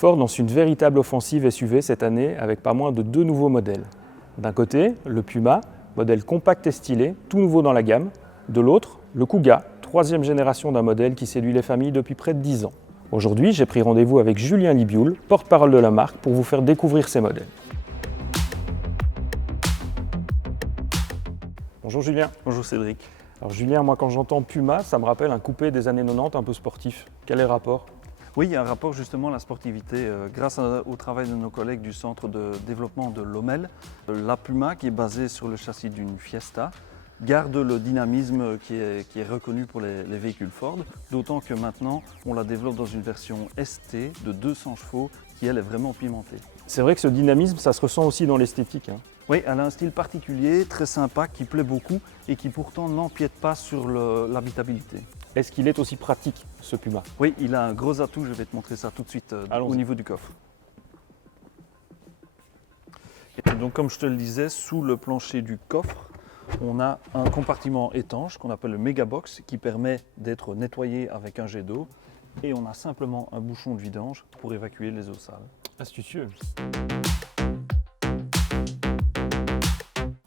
Ford lance une véritable offensive SUV cette année avec pas moins de 2 nouveaux modèles. D'un côté, le Puma, modèle compact et stylé, tout nouveau dans la gamme. De l'autre, le Kuga, 3e génération d'un modèle qui séduit les familles depuis près de 10 ans. Aujourd'hui, j'ai pris rendez-vous avec Julien Libioul, porte-parole de la marque, pour vous faire découvrir ces modèles. Bonjour Julien. Bonjour Cédric. Alors Julien, moi quand j'entends Puma, ça me rappelle un coupé des années 90 un peu sportif. Quel est le rapport ? Oui, il y a un rapport justement à la sportivité. Grâce au travail de nos collègues du centre de développement de Lommel, la Puma, qui est basée sur le châssis d'une Fiesta, garde le dynamisme qui est reconnu pour les véhicules Ford, d'autant que maintenant on la développe dans une version ST de 200 chevaux qui elle est vraiment pimentée. C'est vrai que ce dynamisme, ça se ressent aussi dans l'esthétique. Oui, elle a un style particulier, très sympa, qui plaît beaucoup et qui pourtant n'empiète pas sur l'habitabilité. Est-ce qu'il est aussi pratique, ce Puma ? Oui, il a un gros atout, je vais te montrer ça tout de suite au niveau du coffre. Et donc comme je te le disais, sous le plancher du coffre, on a un compartiment étanche qu'on appelle le Megabox qui permet d'être nettoyé avec un jet d'eau et on a simplement un bouchon de vidange pour évacuer les eaux sales. Astucieux.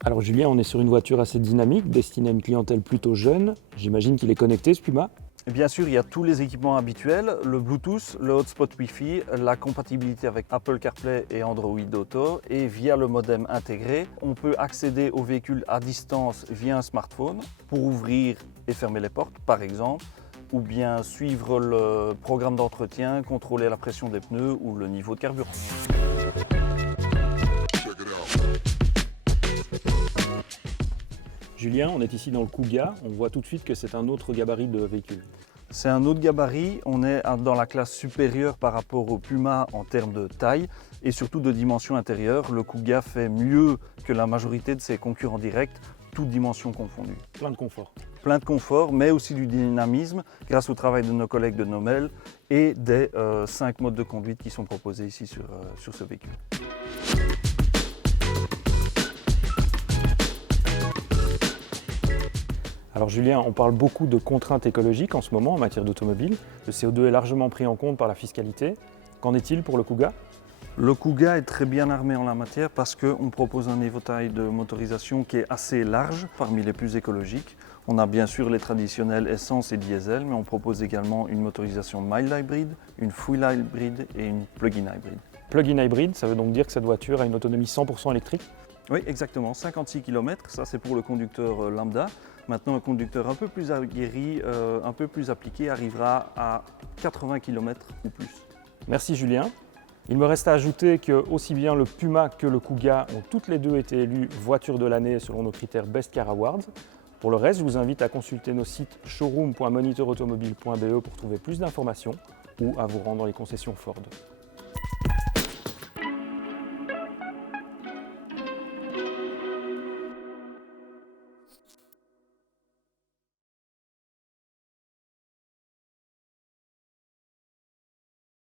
Alors Julien, on est sur une voiture assez dynamique, destinée à une clientèle plutôt jeune. J'imagine qu'il est connecté ce Puma ? Et bien sûr, il y a tous les équipements habituels, le Bluetooth, le hotspot Wi-Fi, la compatibilité avec Apple CarPlay et Android Auto et via le modem intégré, on peut accéder au véhicule à distance via un smartphone pour ouvrir et fermer les portes par exemple, ou bien suivre le programme d'entretien, contrôler la pression des pneus ou le niveau de carburant. Julien, on est ici dans le Kuga, on voit tout de suite que c'est un autre gabarit de véhicule. C'est un autre gabarit, on est dans la classe supérieure par rapport au Puma en termes de taille et surtout de dimension intérieure. Le Kuga fait mieux que la majorité de ses concurrents directs, toutes dimensions confondues. Plein de confort. Plein de confort, mais aussi du dynamisme grâce au travail de nos collègues de Lommel et des 5 modes de conduite qui sont proposés ici sur ce véhicule. Alors Julien, on parle beaucoup de contraintes écologiques en ce moment en matière d'automobile. Le CO2 est largement pris en compte par la fiscalité. Qu'en est-il pour le Kuga ? Le Kuga est très bien armé en la matière parce qu'on propose un éventail de motorisation qui est assez large, parmi les plus écologiques. On a bien sûr les traditionnels essence et diesel, mais on propose également une motorisation mild hybrid, une full hybrid et une plug-in hybrid. Plug-in hybrid, ça veut donc dire que cette voiture a une autonomie 100% électrique ? Oui, exactement, 56 km, ça c'est pour le conducteur lambda. Maintenant, un conducteur un peu plus aguerri, un peu plus appliqué, arrivera à 80 km ou plus. Merci Julien. Il me reste à ajouter que aussi bien le Puma que le Kuga ont toutes les deux été élus voitures de l'année selon nos critères Best Car Awards. Pour le reste, je vous invite à consulter nos sites showroom.monitorautomobile.be pour trouver plus d'informations ou à vous rendre dans les concessions Ford.